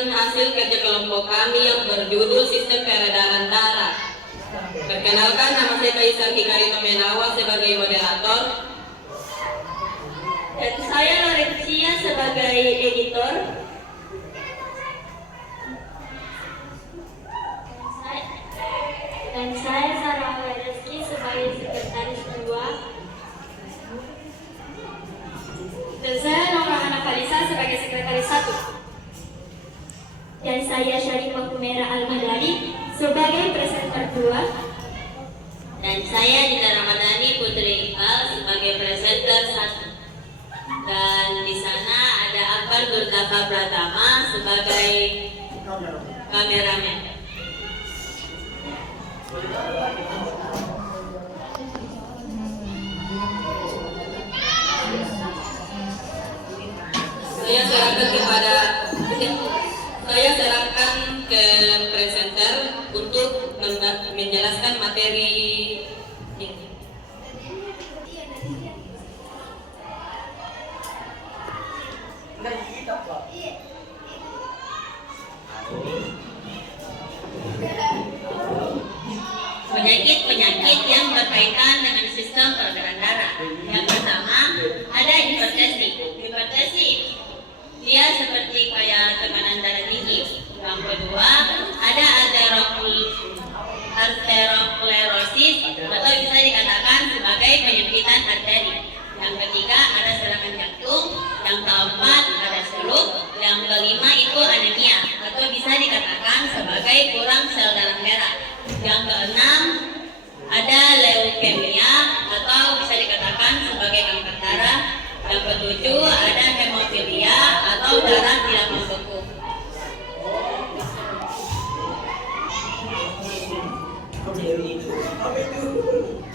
membagikan hasil kerja kelompok kami yang berjudul Sistem Peredaran Darah. Perkenalkan, nama saya Kaisar Hikari Tomenawa sebagai moderator. Dan saya Lorencia sebagai editor. Dan saya Sarah Reski sebagai sekretaris kedua. Dan saya Nora Hana Falisa sebagai sekretaris 1. Dan saya Syarifah Kumera Al-Madani sebagai presenter 2. Dan saya Dita Ramadhani Putri Iqbal sebagai presenter 1. Dan di sana ada Akbar Durtaka Pratama sebagai kameramen. Saya serahkan ke presenter untuk menjelaskan materi ini. Penyakit-penyakit yang berkaitan dengan sistem peredaran darah. Yang pertama ada hipertensi. Hipertensi dia seperti kayak tekanan darah tinggi. Yang kedua ada arteriosklerosis atau bisa dikatakan sebagai penyempitan arteri. Yang ketiga ada serangan jantung. Yang keempat ada stroke. Yang kelima itu anemia atau bisa dikatakan sebagai kurang sel darah merah. Yang keenam ada leukemia atau bisa dikatakan sebagai kanker darah. Yang ketujuh ada hemofilia atau darah tidak membeku.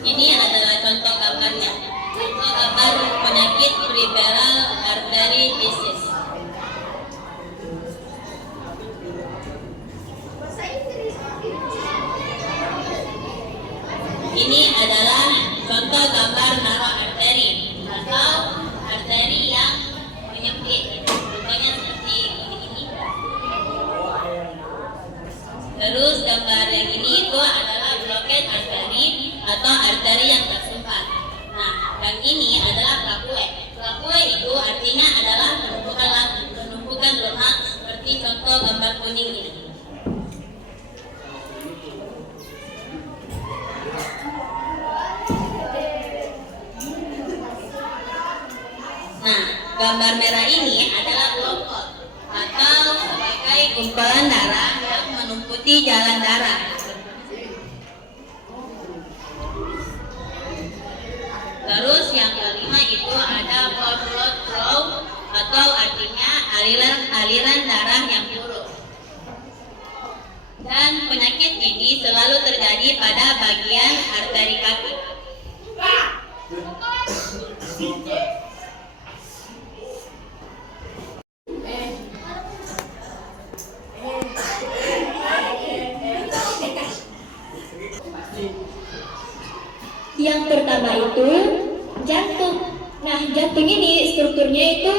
Ini adalah contoh gambarnya. Contoh gambar penyakit peripheral artery disease. Ini adalah contoh gambar naro arteri atau arteri yang menyempit. Contohnya seperti ini. Terus gambar yang ini itu adalah blockade arteri atau arteri yang tersumbat. Nah, yang ini adalah plakue. Plakue itu artinya adalah penumpukan lemak seperti contoh gambar kuning ini. Nah, gambar merah ini adalah blockade atau sebagai gumpalan darah yang menumputi jalan darah. Terus yang kelima itu ada blood flow atau artinya aliran darah yang buruk. Dan penyakit ini selalu terjadi pada bagian arteri kaki. Yang pertama itu jantung. Nah, jantung ini strukturnya itu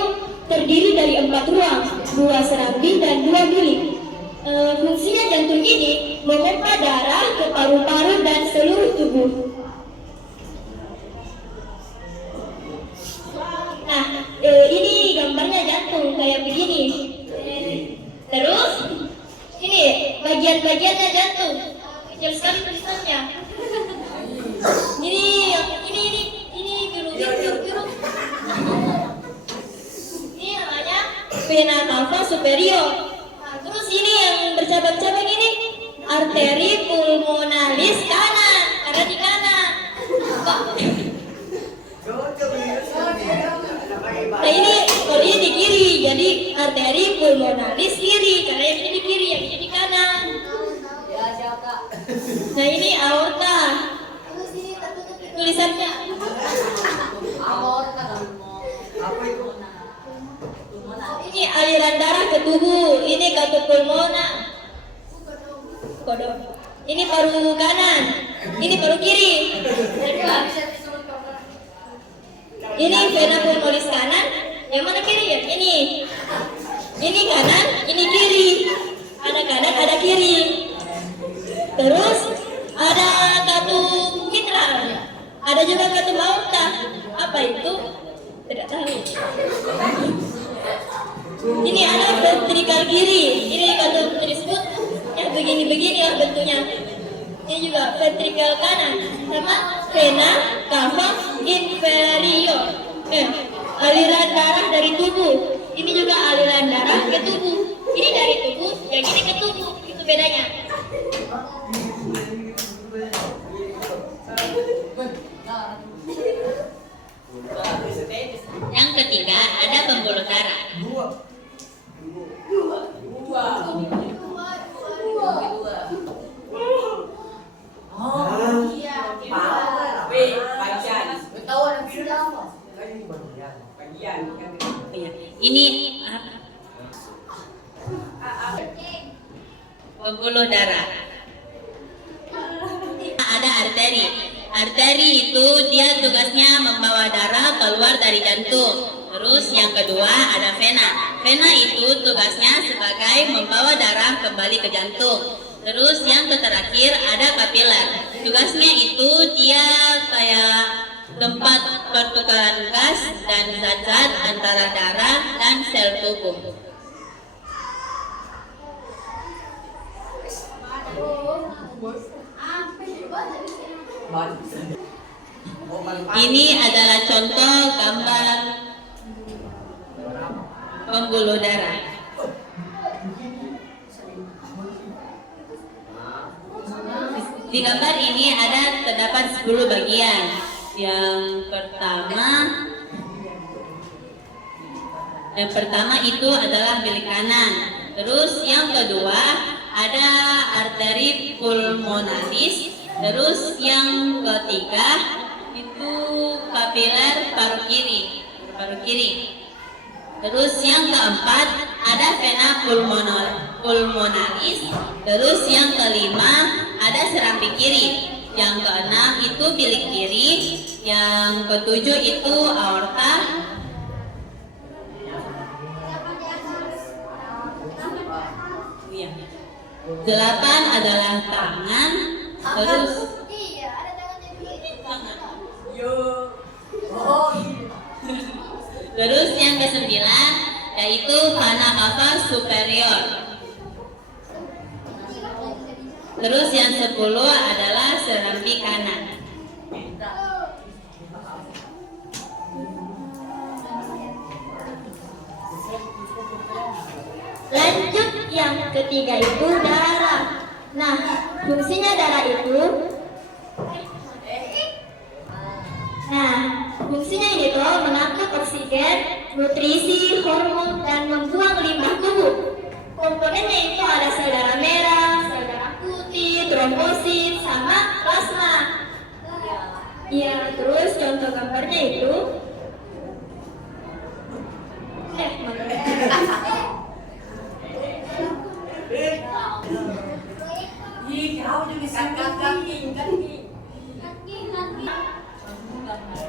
terdiri dari 4 ruang, 2 serambi dan 2 bilik. Fungsinya jantung ini memompa darah ke paru-paru dan seluruh tubuh. Nah, ini gambarnya jantung kayak begini. Terus ini bagian-bagiannya jantung. Kecil sekali tulisannya. Ini biru. Ini namanya vena cava superior. Nah, terus ini yang bercabang-cabang ini arteri pulmonalis kanan, ada di kanan. Nah, ini di kiri, jadi arteri pulmonalis kiri, karena yang ini di kiri, yang ini di kanan. Nah, ini aorta. Tulisannya ini aliran darah ke tubuh, ini ke pulmona. Ini paru kanan, ini paru kiri. Ini vena pulmonalis kanan, yang mana kiri ya? Ini kanan, ini kiri. begini ya bentuknya. Ini juga ventrikel kanan sama vena cava inferior. Aliran darah dari tubuh. Ini juga aliran darah ke tubuh. Ini dari tubuh, yang ini ke tubuh. Itu bedanya. Yang ketiga ada pembuluh darah. Ini pembuluh darah. Ada arteri. Arteri itu dia tugasnya membawa darah keluar dari jantung. Terus yang kedua ada vena. Vena itu tugasnya sebagai membawa darah kembali ke jantung. Terus yang terakhir ada kapiler. Tugasnya itu dia kayak tempat pertukaran gas dan zat-zat antara darah dan sel tubuh. Ini adalah contoh gambar pembuluh darah. Di gambar ini terdapat 10 bagian. Yang pertama itu adalah bilik kanan. Terus yang kedua ada arteri pulmonalis. Terus yang ketiga itu kapiler paru kiri. Terus yang keempat ada vena pulmonalis. Terus yang kelima ada serambi kiri. Yang keenam itu bilik kiri. Yang ketujuh itu aorta. Delapan adalah tangan. Terus terus yang ke-9 yaitu vena cava superior. Terus yang 10 adalah serambi kanan. Lanjut yang ketiga itu darah. Nah, fungsinya darah itu fungsinya ini tuh mengangkut oksigen, nutrisi, hormon, dan membuang limbah tubuh. Komponennya itu ada sel darah merah, sel darah putih, trombosit, sama plasma. Ya, terus contoh gambarnya itu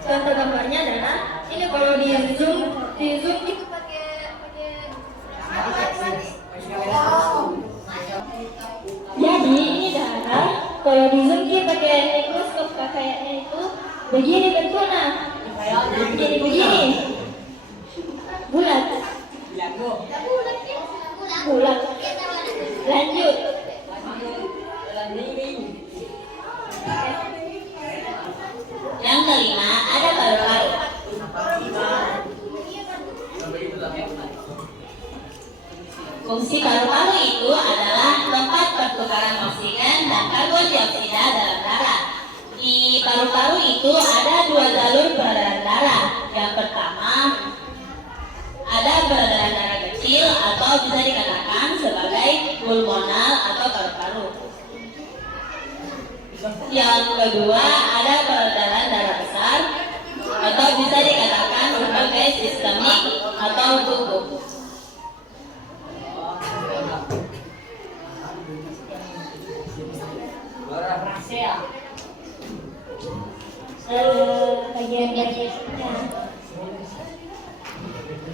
contoh gambarnya adalah ini kalau di zoom itu pakai jadi ini darah kalau di zoom dia pakai mikroskop kayaknya itu begini bentuknya jadi begini bulat. Lanjut yang kelima ada paru-paru. Fungsi paru-paru itu adalah tempat pertukaran oksigen dan karbon dioksida dalam darah. Di paru-paru itu ada 2 jalur peredaran darah. Yang pertama ada peredaran darah kecil atau bisa dikatakan sebagai pulmonal atau paru-paru. Yang kedua ada peredaran darah besar atau bisa dikatakan sebagai sistemik atau tubuh. bagian-bagiannya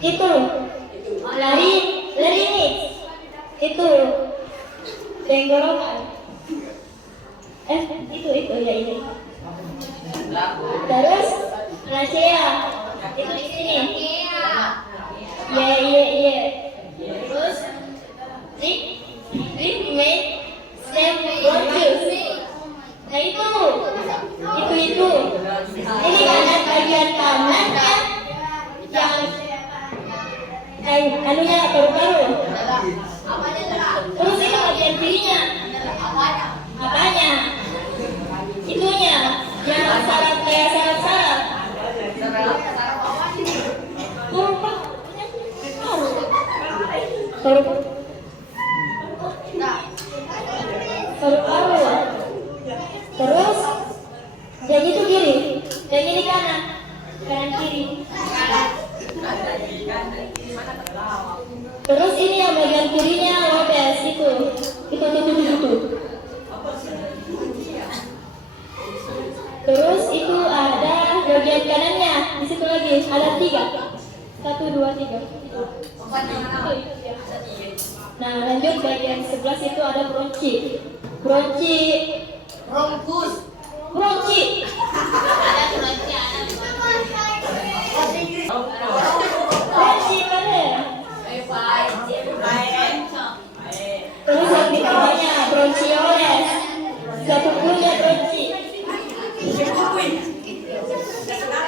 itu larynx itu tenggorokan itu ya ini terus trachea itu di sini ya terus rib main stem bronchus. Nah itu. Ini kanan bagian kanan yang anunya paru-paru. Terus ini bagian kirinya. Apanya? Itunya yang saraf kayak saraf-saraf. Paru-paru. Terus yang itu kiri, yang ini kanan kiri. Terus ini yang bagian kirinya lobes itu. Terus itu ada bagian kanannya, di situ lagi ada 3. 1, 2, 3. Nah lanjut bagian 11 itu ada bronchi. Bronchi. Terus yang di bawahnya bronchioles. Sepupunya bronchi.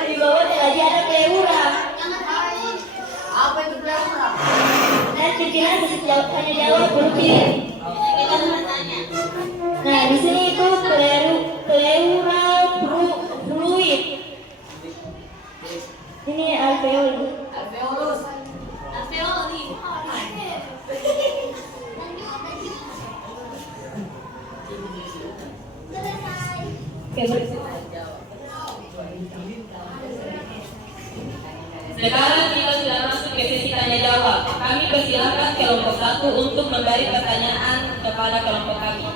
Di bawahnya lagi ada pleura. Apa itu pleura? Nanti kita hanya jawab mungkin. Nah di sini itu pleural fluid. Ini alveoli. Sekarang kita sudah masuk ke sesi tanya jawab. Kami persilakan kelompok 1 untuk memberi pertanyaan kepada kelompok kami.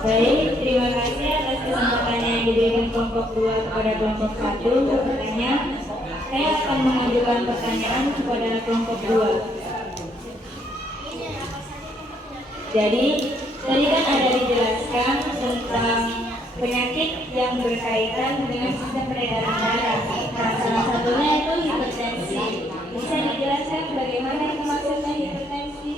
Baik, terima kasih atas kesempatan yang diberikan kelompok 2 kepada kelompok 1 untuk bertanya. Saya akan mengajukan pertanyaan kepada kelompok 2. Jadi, tadi kan ada dijelaskan tentang penyakit yang berkaitan dengan sistem peredaran darah. Nah, salah satunya itu hipertensi. Bisa dijelaskan bagaimana itu maksudnya hipertensi?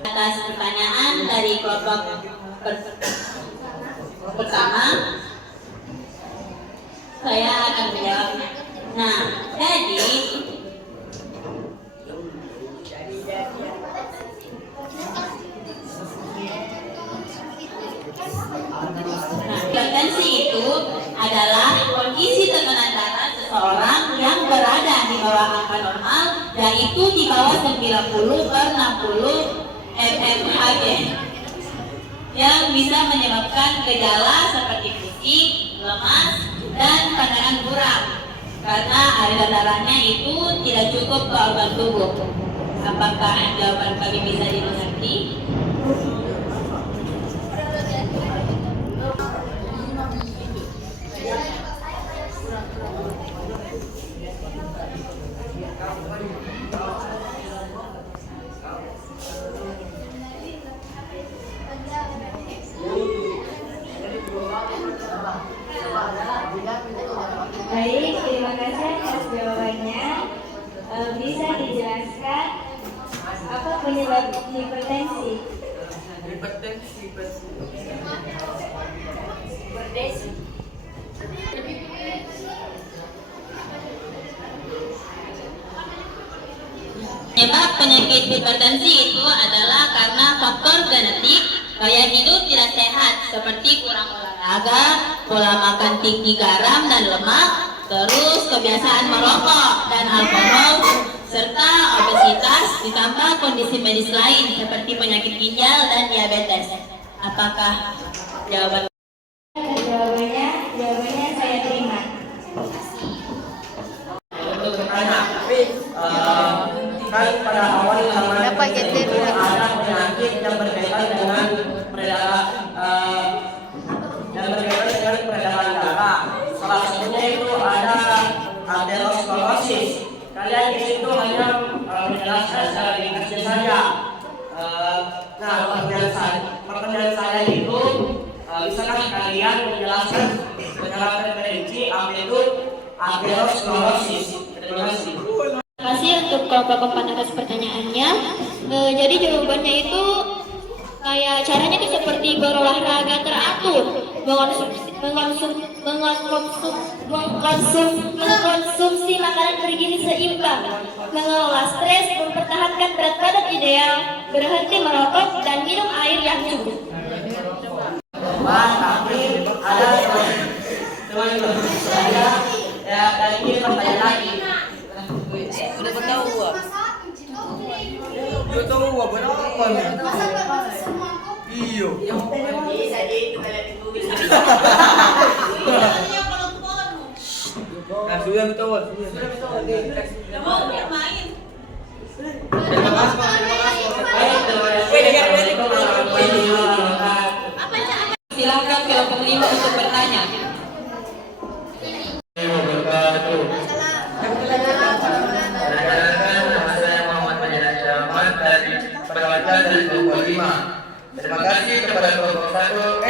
Atas pertanyaan dari kelompok pertama, saya akan menjawabnya. Nah, jadi hipertensi itu adalah kondisi tekanan darah seseorang yang berada di bawah angka normal, yaitu di bawah 90/60 mmHg, yang bisa menyebabkan gejala seperti pusing, lemas, dan pandangan buram karena aliran darahnya itu tidak cukup ke organ tubuh. Apakah jawaban kami bisa dimengerti? Baik, terima kasih atas jawabannya. Bisa dijelaskan apa penyebab hipertensi? Penyebab penyakit hipertensi itu adalah karena faktor genetik, gaya hidup tidak sehat seperti kurang olahraga, pola makan tinggi garam dan lemak, terus kebiasaan merokok dan alkohol, serta obesitas ditambah kondisi medis lain seperti penyakit ginjal dan diabetes. Apakah jawaban? Jawabannya saya terima. Untuk bertanya, tapi kan pada awal ada penyakit yang berkaitan dengan peredaran darah. Salah satunya itu ada aterosklerosis. Kalian di situ hanya menjelaskan secara ringkas saja. Nah, pertanyaan saya itu bisakah kalian menjelaskan secara terperinci apa itu aterosklerosis? Terima kasih. Terima kasih untuk kelompok 4 atas pertanyaannya. Jadi jawabannya itu kayak caranya itu seperti berolahraga teratur, mengkonsumsi makanan bergizi seimbang, mengelola stres, mempertahankan berat badan ideal, berhenti merokok, dan minum air yang cukup. Tapi ada teman-teman saya ya kali ini pertanyaan lagi. Udah bertahu gua. Betul, berapa nih? Iyo. Nah, sudah betul. Silakan kelompok 5 untuk bertanya. Terima kasih kepada kelompok 1,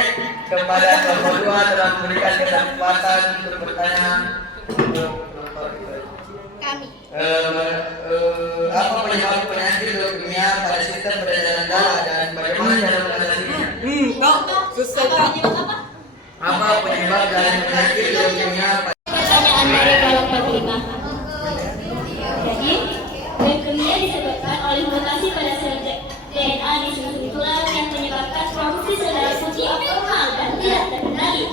kepada kelompok 2 telah memberikan kesempatan untuk bertanya. Apa penyebab penyakit leukemia pada sistem peredaran darah dan bagaimana cara mengatasinya? Apa penyebab dari penyakit leukemia? Pertanyaan dari kelompok 5. Jadi, leukemia disebabkan oleh mutasi pada sel DNA di susun tulang yang menyebabkan produksi sel darah putih abnormal dan tidak terkendali.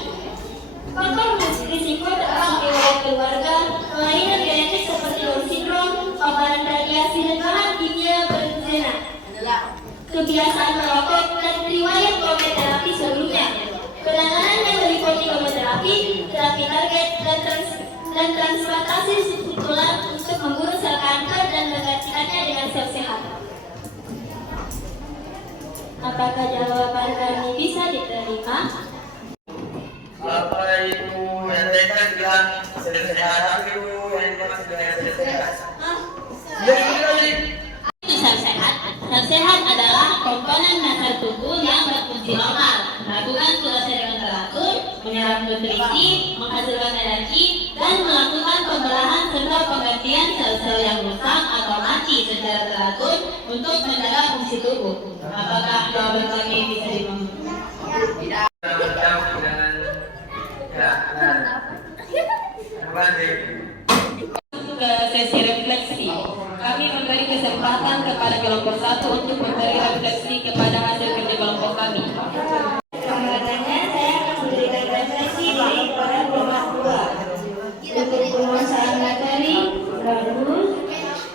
Faktor risiko termasuk riwayat keluarga, kelainan genetik seperti Down syndrome, paparan radiasi dan bahan kimia berzina, kebiasaan merokok, dan riwayat kemoterapi sebelumnya. Penanganan yang meliputi kemoterapi, terapi target, dan transplantasi susun tulang untuk membunuh sel kanker dan menggantikannya dengan sel sehat. Apakah jawaban kami bisa diterima? Apa itu yang mereka bilang sehat itu yang dimaksud dengan sehat? Itu sel sehat. Sel sehat adalah komponen dasar tubuh yang berfungsi normal, melakukan tugas dengan teratur, menyerap nutrisi, menghasilkan energi, dan melakukan pembelahan serta penggantian sel-sel yang rusak atau mati secara teratur untuk menjaga fungsi tubuh. Apakah jawaban kami bisa dimengerti? Ke sesi refleksi. Kami memberi kesempatan kepada kelompok 1 untuk memberi refleksi kepada hasil kerja kelompok kami. Kemudiannya saya akan memberikan refleksi dari kepada kelompok 2. Untuk penguasaan materi bagus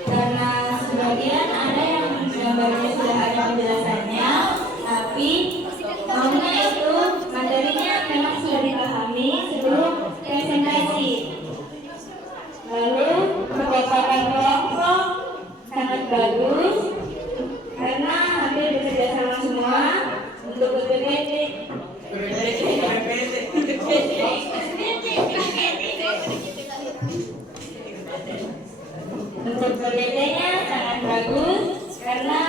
karena sebagian ada yang gambarnya sudah ada penjelasannya, tapi maunya itu materinya memang sudah dipahami sebelum presentasi. Lalu kekompakan kelompok sangat bagus karena hampir bekerja sama semua untuk berpikir. Untuk PPT-nya sangat bagus karena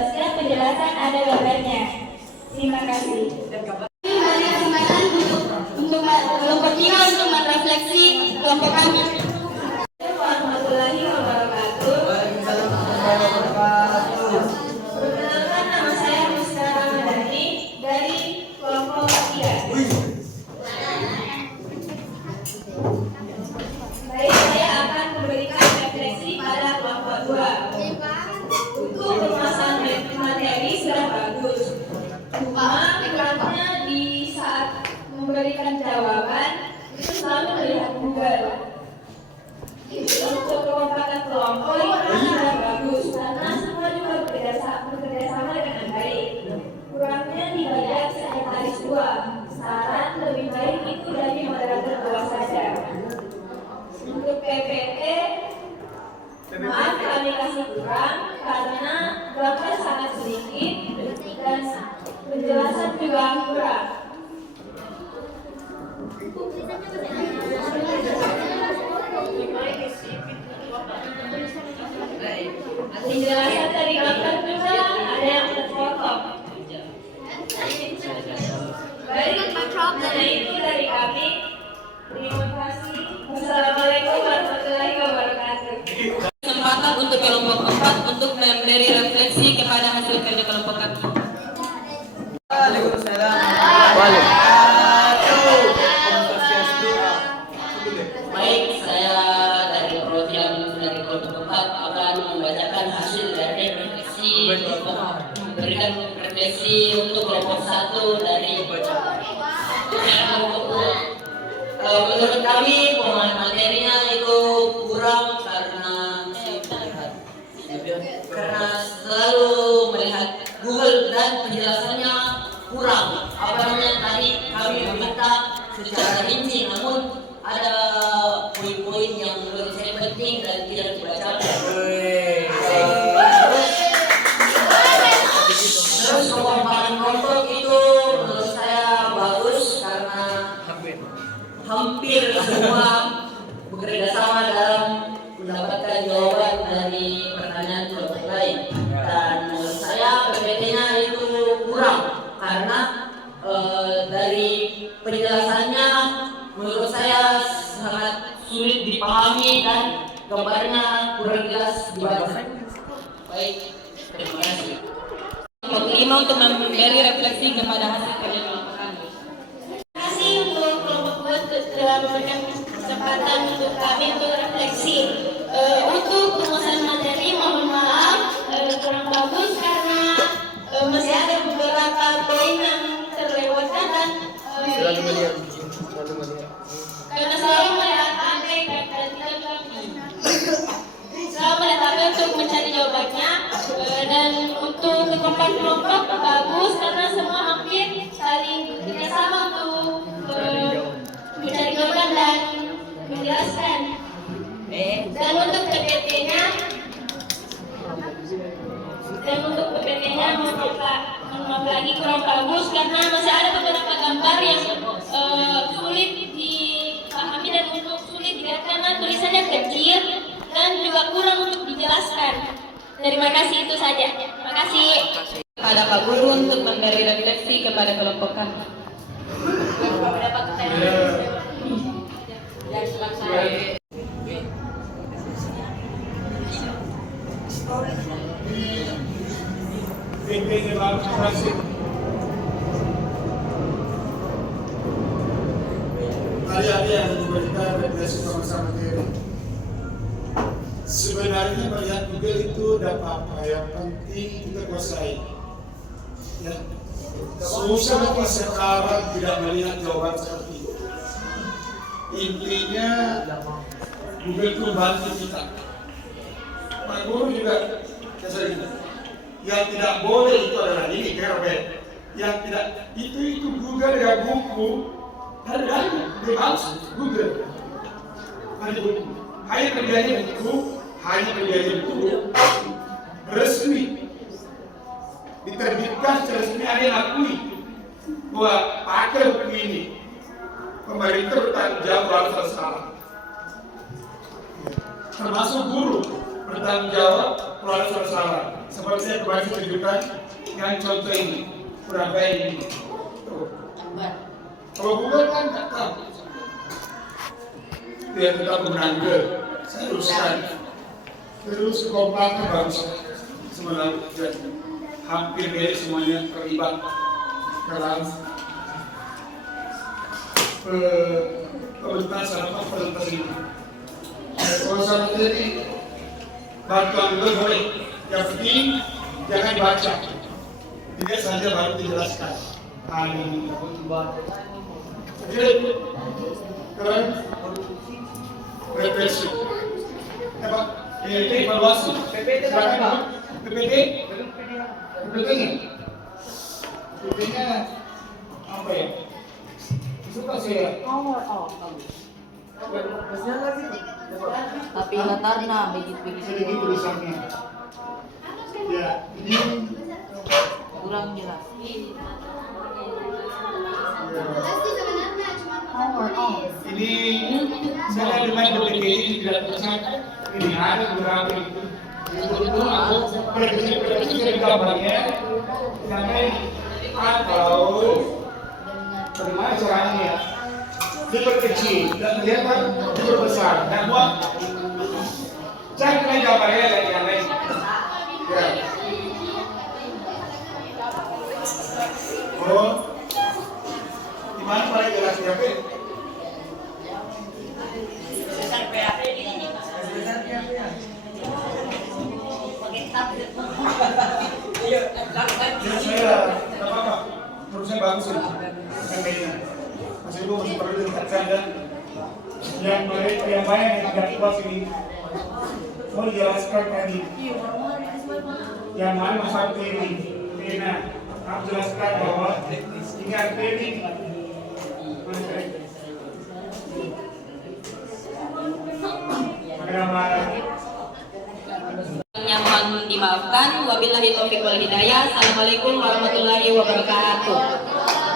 setiap penjelasan ada gambarnya. Terima kasih. Untuk kelompok 3 untuk merefleksi kelompok kami. Warahmatullahi wabarakatuh. Perkenalkan, nama saya Muska Ramadhani dari kelompok 3. Baik, saya akan memberikan refleksi pada kelompok 2. Untuk pemasaran materi sudah bagus. Cuma kurangnya di saat memberikan jawaban itu selalu melihat Google. Untuk kekompakan kelompok itu sudah bagus karena semua juga bekerja sama dengan baik. Kurangnya di bagian sekretaris 2. Saran lebih baik itu dari moderator 2 saja. Untuk PPT, maaf kami kasih kurang karena gambar sangat sedikit dan penjelasan juga kurang. Penjelasan dari gambar juga ada yang terpotong. Baik, itu dari kami. Terima kasih. Wassalamualaikum warahmatullahi untuk kelompok 4 untuk memberi refleksi kepada hasil kerja kelompok kami. Baik, saya dari perwakilan dari kelompok 4 akan membacakan hasil dari refleksi memberikan refleksi untuk kelompok 1 dari kelompok 2. Menurut kami pemahaman materinya itu kurang karena selalu melihat Google dan penjelasannya kurang. Apa namanya tadi kami meminta secara rinci, namun ada poin-poin yang menurut saya penting dan tidak dibacakan. Terus kekompakan kelompok itu menurut saya bagus karena hampir semua bekerja sama dalam mendapatkan jawaban dari pertanyaan kelompok lain. Dan menurut saya PPT-nya itu kurang karena dari penjelasannya menurut saya sangat sulit dipahami dan gambarnya kurang jelas dibaca. Baik, terima kasih. Kelompok 5 untuk memberi refleksi kepada hasil kerja kelompok kami. Terima kasih untuk kelompok 2 telah memberikan kesempatan untuk kami untuk refleksi. Untuk perumusan materi, mohon maaf kurang bagus karena masih ada beberapa poin yang terlewatkan dan karena selalu melihat angka dan selalu melihat angka untuk mencari jawabannya. Dan untuk kekompakan kelompok bagus karena semua hampir saling bekerjasama untuk mencari jawaban dan menjelaskan. Dan untuk PPT-nya mohon lagi kurang bagus karena masih ada beberapa gambar yang sulit dipahami dan untuk sulit dilihat karena tulisannya kecil dan juga kurang untuk dijelaskan. Terima kasih, itu saja. Terima kasih. Kepada Pak Guru untuk memberi refleksi kepada kelompok kami. Hari-hari yang memberikan refleksi sama-sama materi. Sebenarnya melihat Google itu dapat apa yang penting kita kuasai. Ya. Susah sekarang tidak melihat jawaban seperti itu. Intinya Google itu bantu kita. Pak Guru juga sering. Yang tidak boleh itu adalah ini kerbet. Yang tidak itu Google dengan buku. Ada dimaksud Google. Ada buku. Hanya terjadi buku. Hanya menjadi buku resmi diterbitkan secara resmi, ada yang akui bahwa pakai buku ini pemerintah bertanggung jawab atas salah, termasuk guru bertanggung jawab atas salah. Seperti saya kemarin tunjukkan dengan contoh ini kurang baik ini. Kalau Google kan tak tahu dia tetap menanggung saya uruskan. Terus kompaknya bagus sebenarnya hampir mirip semuanya terlibat dalam pementasan ini. Kalau sama tadi bantuan itu boleh, yang penting jangan baca, tidak saja baru dijelaskan. Jadi keren refleksi. Apa? Ini evaluasi. PPT PPT-nya apa ya? Suka saya. Tapi latarnya begitu Ini tulisannya. Ya, ini kurang jelas. Ini saya dengan PPT ini tidak tercatat. Ini ada beberapa itu. Itu aku prediksi gambarnya sampai atau bagaimana caranya ya? Diperkecil dan kelihatan diperbesar. Dan buat jangan gambarnya yang lain. PAP. Sebesar PAP di sini Pak. Pakai tablet. Ayo, Jadi saya, nggak apa-apa. Menurut saya bagus ini. Bukan kayaknya. Masih itu masih perlu ditingkatkan dan yang baik yang agak kuat ini. Mau dijelaskan tadi. Yang mana masalah training. Nah, aku jelaskan bahwa tinggal training. Yang mohon dimaafkan. Wabillahi taufiq wal hidayah. Assalamualaikum warahmatullahi wabarakatuh.